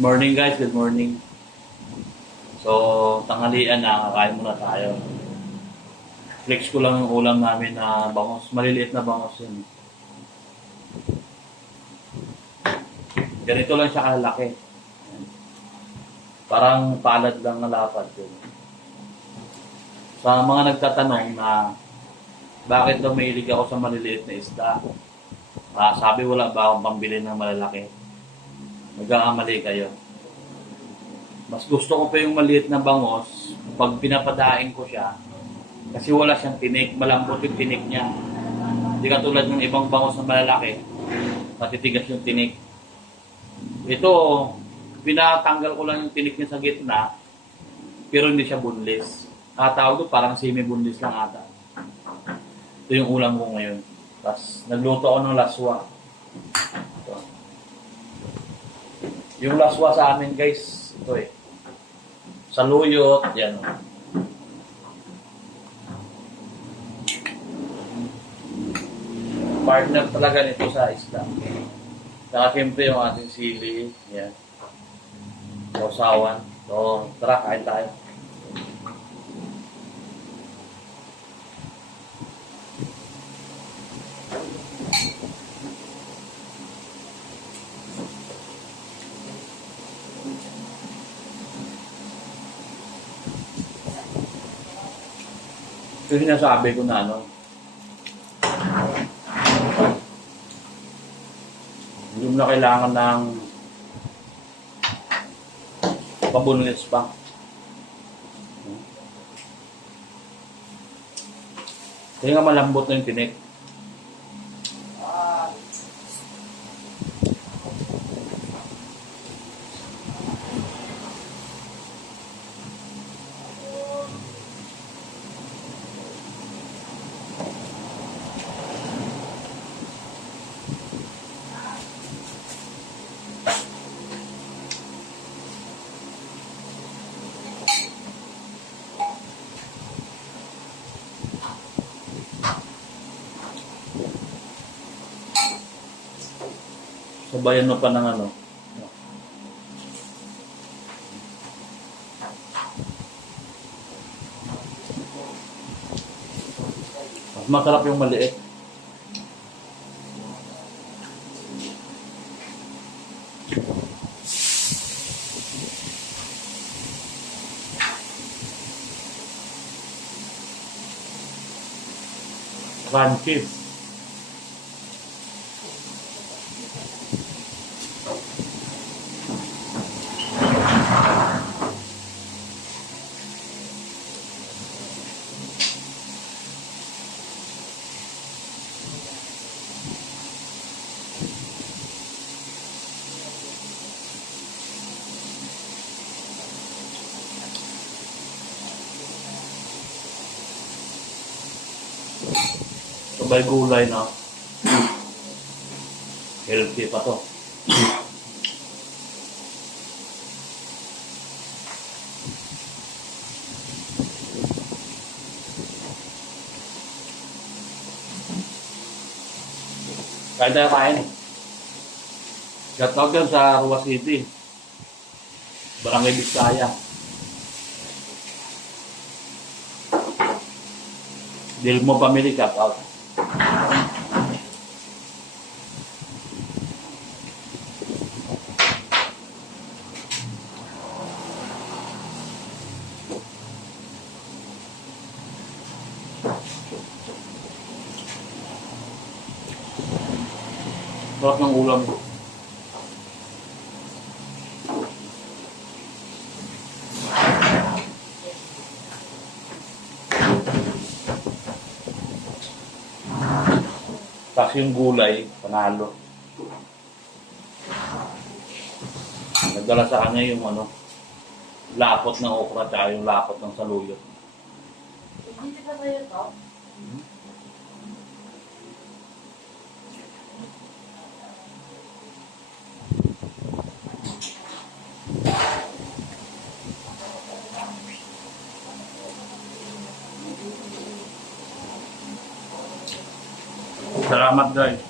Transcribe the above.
Morning guys, good morning. So, tanghalian na, kakain muna tayo. Flex ko lang yung ulam namin na bangos. Maliliit na bangos yun. Ganito lang siya kalaki. Parang palad lang na lapad yun. Sa mga nagtatanong na bakit daw mahilig ako sa maliliit na isda, sabi wala ba akong pambili ng malalaki? Nagkakamali kayo. Mas gusto ko pa yung maliit na bangos pag pinapadaing ko siya kasi wala siyang tinik, malambot yung tinik niya. Hindi katulad ng ibang bangos na malalaki, matitigas yung tinik. Ito, pinatanggal ko lang yung tinik niya sa gitna pero hindi siya bunlis. Tawag ko parang semi-bunlis lang ata. Ito yung ulam ko ngayon. Tapos nagluto ako ng laswa. Ito. Yung laswa sa amin guys, ito eh. Saluyot, yan. Partner talaga nito sa isda. Saka siyempre yung ating sili, yan. Sausawan. So, tara, kain tayo. Ito yung sinasabi ko na ano, hindi mo na kailangan ng pabunlis pa. Kaya nga malambot na yung tinik. Sabayan mo pa ng ano. Mas masarap yung maliit. Crunchy. Sabay gulay na. Healthy pa to. Kain tayo kain. Shoutout yan sa Ruas City. Barangay Biskaya. Dilmo Family, shoutout. Sarap ng ulam. Tapos yung gulay, panalo. Nagdala sa kanya yung ano, lapot ng okra at yung lapot ng saluyot. Hindi pa sa'yo to? Salamat guys.